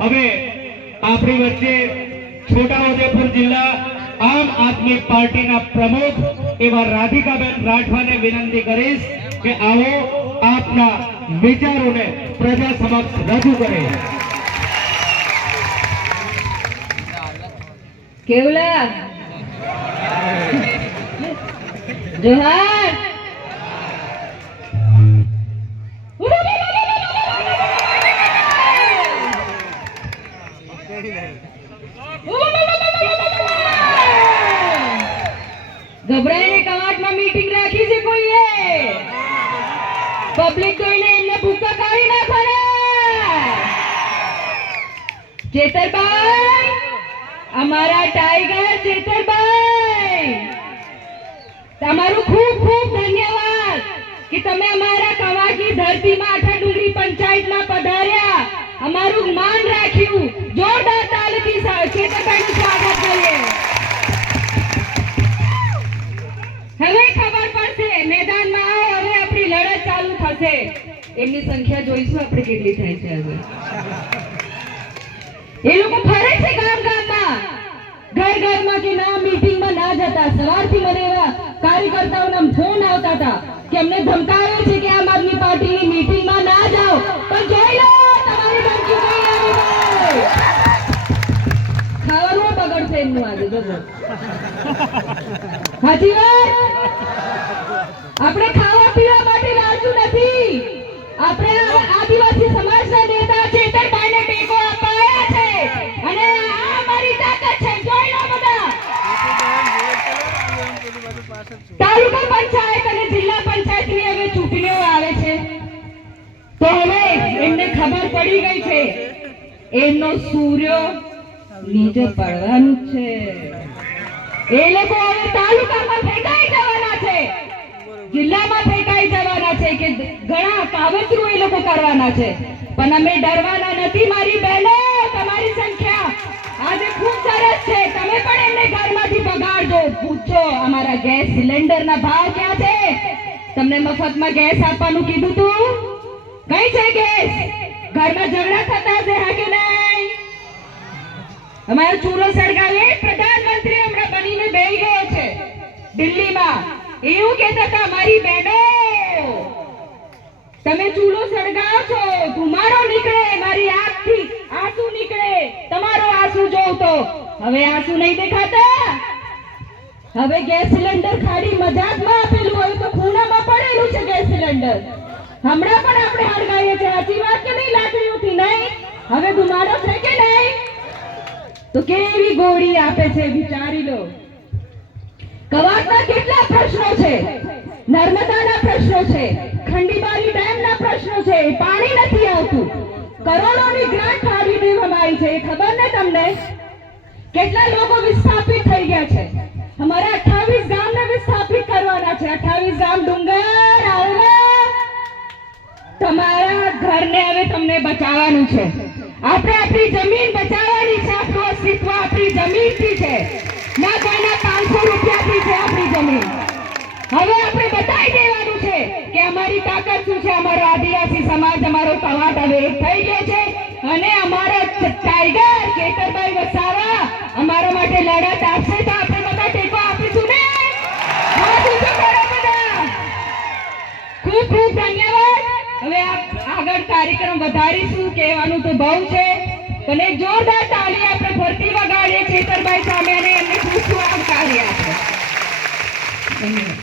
હવે આપણી વચ્ચે છોટાઉદેપુર જિલ્લા આમ આદમી પાર્ટીના પ્રમુખ એવા રાધિકાબેન રાઠવાને વિનંતી કરીશ કે આવો આપના વિચારોને પ્રજા સમક્ષ રજૂ કરે। કેવલા જોહાર ગભરાઈને કવાટમાં મીટિંગ રાખી છે કોઈએ પબ્લિક જોઈને એમને ભૂકા કાઢી નાખવાના। ચેતરભાઈ અમારા ટાઈગર ચેતરભાઈ તમારું ખૂબ ખૂબ ધન્યવાદ કે તમે અમારા કવાટની ધરતીમાં આઠા ડુંગરી પંચાયતમાં પધાર્યા, અમારું માન રાખ્યું। જોરદાર તાલીથી ચેતરભાઈનું સ્વાગત કરીએ। હવે ખબર પડશે મેદાનમાં આવો, હવે આપણી લડત ચાલુ થશે। એમની સંખ્યા જોઈશું આપણે કેટલી થાય છે। હવે એ લોકો ફરે છે ગામ ગામમાં, ઘર ઘરમાં કે ના મીટિંગમાં ના જતા। સવારથી મને એવા કાર્યકર્તાઓના ફોન આવતા હતા કે અમને ધમકાવે છે કે આમ આદમી પાર્ટીની મીટિંગમાં ના જાઓ, પણ જોઈ લો તમારી ધમકી કઈ આવી હોય। ખાવાનું બગડશે એમનું આજે જોજો। હાજી વાત, આપણે ખાવા પીવા માટે લાલચુ નથી, આપણે આદિવાસી સમાજના નેતા ચેતરભાઈને ટેકો આપવા આવ્યા છે અને આ મારી તાકાત છે। જોઈ લો બધા। તાલુકા પંચાયત અને જિલ્લા પંચાયતની હવે ચૂંટણીઓ આવે છે તો હવે એમને ખબર પડી ગઈ છે એમનો સૂર્ય નીચે પડવાનું છે। એ લોકો હવે તાલુકામાં ફેંકાઈ જવાના છે, જિલ્લામાં ફેંકાઈ જવાના છે કે ઘણા કાવતરું એ લોકો કરવાના છે, પણ અમે ડરવાના નથી મારી બહેનો। તમારી સંખ્યા આજે ખૂબ સરસ છે, તમે પણ એમને ઘરમાંથી બગાડજો। પૂછો અમારા ગેસ સિલિન્ડરના ભાવ ક્યાં છે? તમને મફતમાં ગેસ આપવાનું કીધું તું, કઈ છે ગેસ? ઘરમાં ઝઘડા થતા છે હા કે નહીં? અમારો ચૂલો સળગાવે પ્રધાનમંત્રી હમણાં બનીને બેહી ગયો છે દિલ્હીમાં, એવું કહેતા હતા મારી બહેનો તમે ચૂલો સળગાવો છો, ધુમાડો નીકળે, મારી આંખથી આંસુ નીકળે, તમારો આંસુ જોઉં તો હવે આંસુ નહીં દેખાતા। હવે ગેસ સિલિન્ડર ખાલી મજાકમાં આપેલું હોય તો ખૂણામાં પડેલું છે ગેસ સિલિન્ડર, હમણાં પણ આપણે હળગાવીએ છીએ। સાચી વાત કે નહીં? લાકડીઓથી નહીં, હવે ધુમાડો છે કે નહીં? તો કેવી ગોળી આપે છે વિચારી લો। કવાટના કેટલા પ્રશ્નો છે, નર્મદાના પ્રશ્નો છે, ખંડીબારી ડેમના પ્રશ્નો છે, પાણી નથી આવતું, કરોડોની ગ્રાન્ટ ફાળવી દેવામાં આવી છે, એ ખબર ને તમને? કેટલા લોકો વિસ્થાપિત થઈ ગયા છે, અમારે 28 ગામને વિસ્થાપિત કરવાના છે। 28 ગામ ડુંગર આવેલા તમારા ઘરને હવે તમને બચાવવાનું છે। આપણે આપણી જમીન બચાવવાની છે, આપણું અસ્તિત્વ આપણી જમીનથી છે, ના કોઈના 500 રૂપિયાથી છે આપણી જમીન। હવે આપણે બતાવી દેવાનું છે કે અમારી તાકાત શું છે। અમારો આદિવાસી સમાજ, અમારો કવાટ હવે એક થઈ ગયો છે અને અમારો ટાઈગર ચેતરભાઈ વસાવા અમારા માટે લડત આપશે તો આપણે બધા ટેકો આપીશું ને? હાથ ઊંચો કરો બધા। ખૂબ ખૂબ ધન્યવાદ। હવે આગળ કાર્યક્રમ વધારીશું, કહેવાનું તો બહુ છે, પણ એક જોરદાર તાળી આપણે ફરતી વગાડીએ ચેતરભાઈ સામે અને એમને ખૂબ ખૂબ આવકારીએ આપણે। ધન્યવાદ।